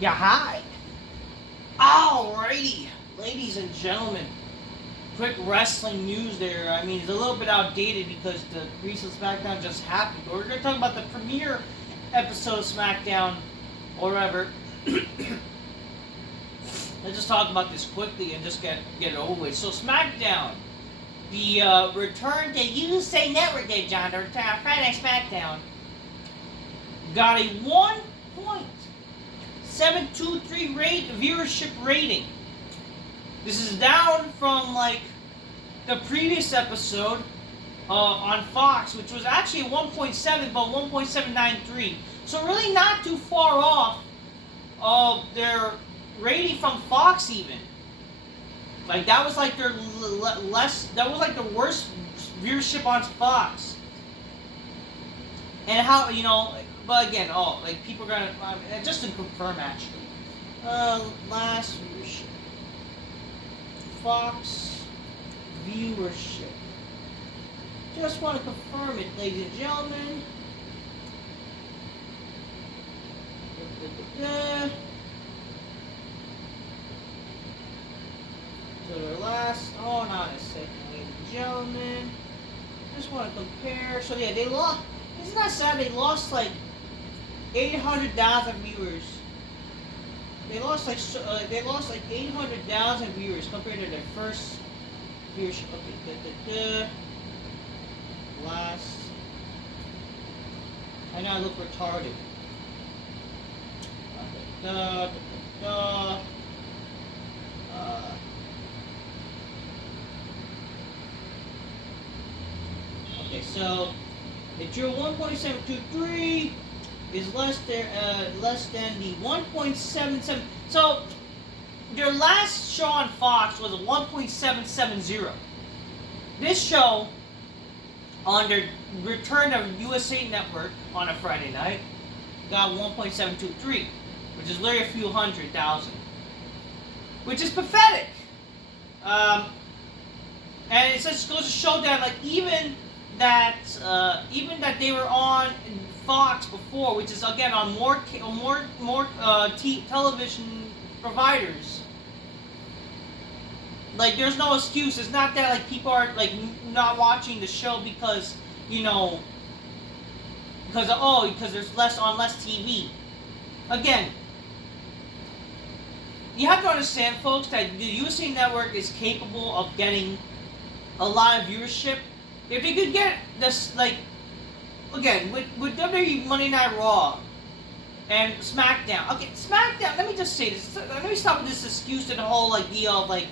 Yeah, hi. Alrighty, ladies and gentlemen. Quick wrestling news there. I mean, it's a little bit outdated because the recent SmackDown just happened. But we're going to talk about the premiere episode of SmackDown, or whatever. Let's just talk about this quickly and just get it over with. So, SmackDown. The return to USA Network Day, John. The return of Friday SmackDown. Got a 1.723 viewership rating. This is down from like the previous episode on Fox, which was actually 1.7, but 1.793. So really not too far off of their rating from Fox even. Like that was like their that was like the worst viewership on Fox. And how, but again, like people are gonna, just to confirm actually, last viewership. Fox viewership. Just want to confirm it, ladies and gentlemen. So their last, not a second, ladies and gentlemen. Just want to compare. So yeah, they lost. Isn't that sad? They lost like 800,000 viewers. They lost like 800,000 viewers compared to their first viewership. Okay, last. I know I look retarded. Okay, so the drew 1.723 is less than the 1.77. So their last show on Fox was a 1.770. This show, on their return of USA Network on a Friday night, got 1.723, which is literally a few 100,000, which is pathetic. And it just goes to show that, like, even that they were on Fox before, which is again on more television providers. Like, there's no excuse. It's not that like people are like not watching the show because because there's less TV. Again, you have to understand, folks, that the USA Network is capable of getting a lot of viewership. If they could get this, like, again, with WWE Monday Night Raw and SmackDown. Okay, SmackDown, let me just say this. Let me stop with this excuse to the whole, like, deal of, like,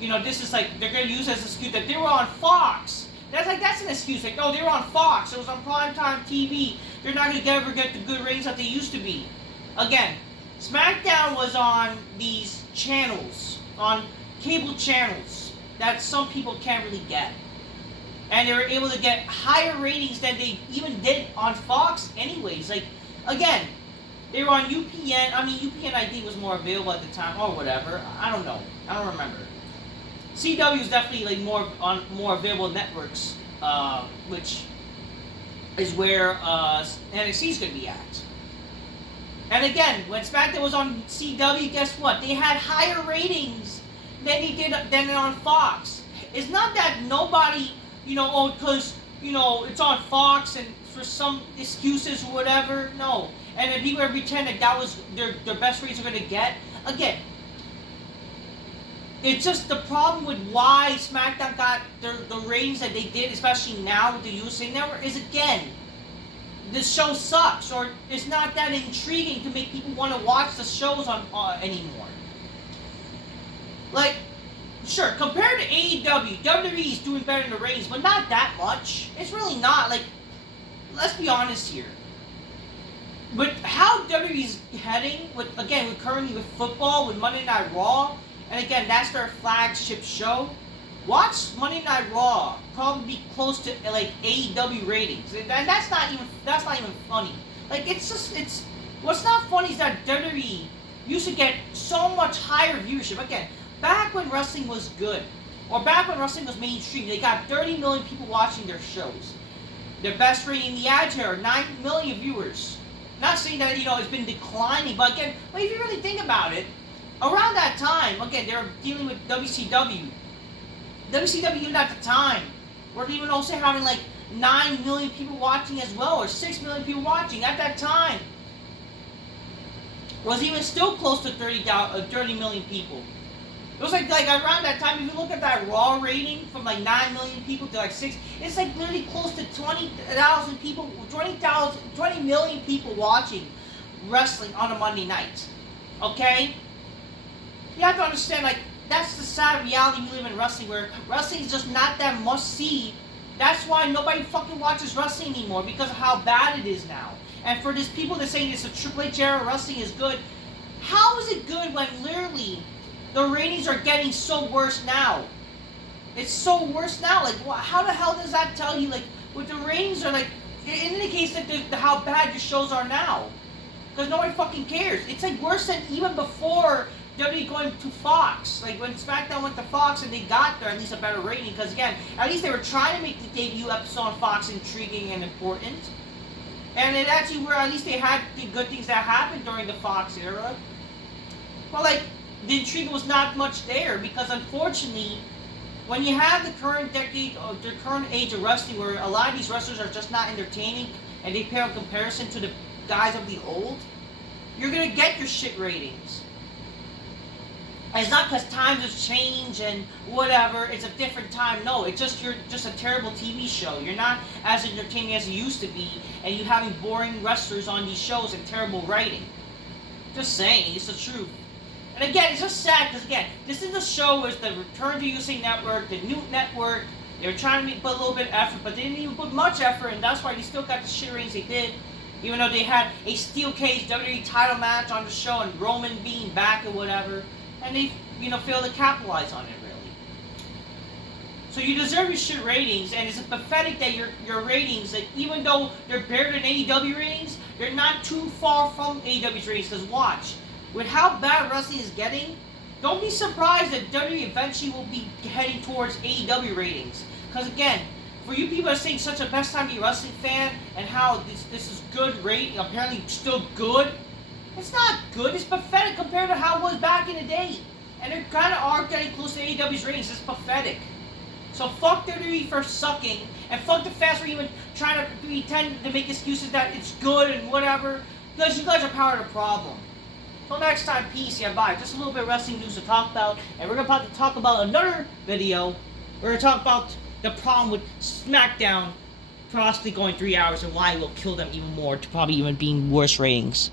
this is, like, they're going to use as an excuse that they were on Fox. That's an excuse. Like, oh, they were on Fox. It was on primetime TV. They're not going to ever get the good ratings that they used to be. Again, SmackDown was on these channels, on cable channels, that some people can't really get. And they were able to get higher ratings than they even did on Fox anyways. Like, again, they were on UPN. I mean, UPN I think was more available at the time, or whatever. I don't know. I don't remember. CW is definitely like more available networks, which is where NXT is going to be at. And again, when SmackDown was on CW, guess what? They had higher ratings than on Fox. It's not that nobody, because, it's on Fox and for some excuses or whatever. No. And then people pretend that was their best ratings are going to get. Again, it's just the problem with why SmackDown got the ratings that they did, especially now with the USA Network, is again, the show sucks, or it's not that intriguing to make people want to watch the shows on anymore. Like, sure, compared to AEW, WWE is doing better in the ratings, but not that much. It's really not. Like, let's be honest here. But how WWE's heading, currently with football, with Monday Night Raw, and again, that's their flagship show. Watch Monday Night Raw, probably be close to like AEW ratings, and that's not even funny. Like, what's not funny is that WWE used to get so much higher viewership. Again, back when wrestling was good, or back when wrestling was mainstream, they got 30 million people watching their shows. Their best rating in the Edge era, 9 million viewers. Not saying that, it's been declining, but again, if you really think about it, around that time, again, they were dealing with WCW. WCW at the time were even also having like 9 million people watching as well, or 6 million people watching at that time. Was even still close to 30 million people. It was like around that time, if you look at that Raw rating from like 9 million people to like 6, it's like literally close to 20,000 people, 20 million people watching wrestling on a Monday night. Okay? You have to understand, like, that's the sad reality we live in wrestling, where wrestling is just not that must-see. That's why nobody fucking watches wrestling anymore, because of how bad it is now. And for these people that saying it's a Triple H era wrestling is good, how is it good when literally the ratings are getting so worse now? It's so worse now. Like, how the hell does that tell you? Like, what the ratings are like, it indicates that how bad your shows are now. Because nobody fucking cares. It's like worse than even before WWE going to Fox. Like when SmackDown went to Fox and they got there at least a better rating. Because again, at least they were trying to make the debut episode on Fox intriguing and important. And it actually were, at least they had the good things that happened during the Fox era. But like, the intrigue was not much there, because unfortunately, when you have the current decade or the current age of wrestling, where a lot of these wrestlers are just not entertaining, and they pale in comparison to the guys of the old, you're gonna get your shit ratings. And it's not because times have changed and whatever, it's a different time. No, it's just you're just a terrible TV show. You're not as entertaining as you used to be, and you having boring wrestlers on these shows and terrible writing. Just saying, it's the truth. And again, it's just sad because again, this is a show with the return to USA Network, the new network. They were trying to put a little bit of effort, but they didn't even put much effort, and that's why they still got the shit ratings they did. Even though they had a steel cage WWE title match on the show and Roman being back or whatever, and they, failed to capitalize on it really. So you deserve your shit ratings, and it's pathetic that your ratings, like, even though they're better than AEW ratings, they're not too far from AEW's ratings. Because watch, with how bad wrestling is getting, don't be surprised that WWE eventually will be heading towards AEW ratings. Because again, for you people that are saying such a best time to be a wrestling fan and how this is good rating, apparently still good, it's not good. It's pathetic compared to how it was back in the day. And they kind of are getting close to AEW's ratings. It's pathetic. So fuck WWE for sucking, and fuck the fans for even trying to pretend to make excuses that it's good and whatever, because you guys are part of the problem. Till next time, peace, yeah, bye. Just a little bit of wrestling news to talk about, and we're going to talk about another video. We're going to talk about the problem with Smackdown possibly going 3 hours and why it will kill them even more to probably even being worse ratings.